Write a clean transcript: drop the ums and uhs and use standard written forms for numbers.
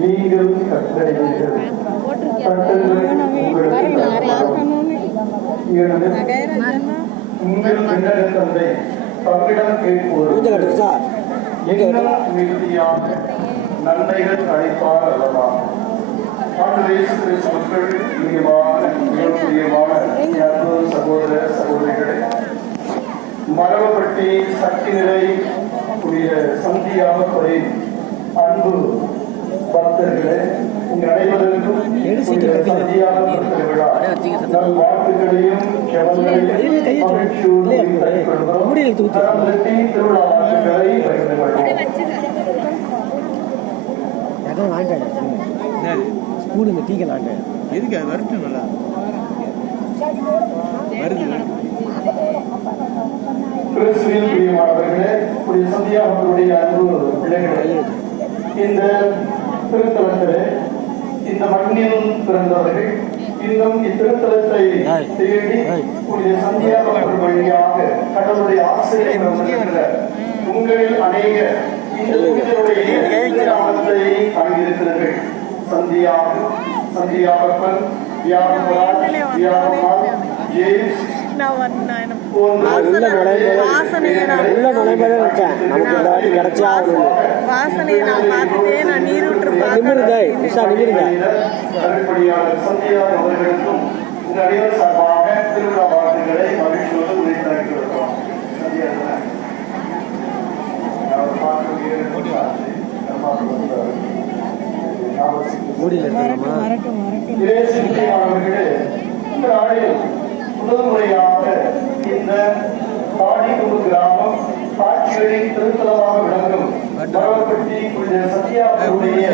நீங்கள் கட்டளையிடுங்கள். உங்கள் விண்ணக தந்தை தம்மிடம் கேட்போர் மிகுதியாக நன்மைகள் அளிப்பார் அல்லவா? மக்கள் சகோதர சகோதரிகளே, மரபப்பட்டி சக்தி நிலை உடைய சந்தியாகப்படின் அன்பு பக்தர்களே, உங்கள் அனைவருக்கும் சந்தியாக பக்தர் விழா நல் வாழ்த்துக்களையும் திருவிழா வாழ்த்துக்களை பகிர்ந்து கிறிஸ்துவின் பிரியமானவர்களே, சந்தியாகப்பனுடைய அன்பு பிள்ளைகளே, இந்த திருத்தலத்திலே இந்த மண்ணில் பிறந்தவர்கள் இன்னும் இத்திருத்தலத்தை தேடி சந்தியாகப்பன் வழியாக கடவுளுடைய ஆசிரியர் உங்களில் அநேக இந்த நாமத்தை தாங்கியிருக்கிறார்கள். சந்தியாகப்பன், முதல் முறையாக இந்த பாடிகும்பு கிராமம் காட்சிகளின் திருத்தலமாக விளங்கும் மரபப்பட்டி சத்தியாவுடைய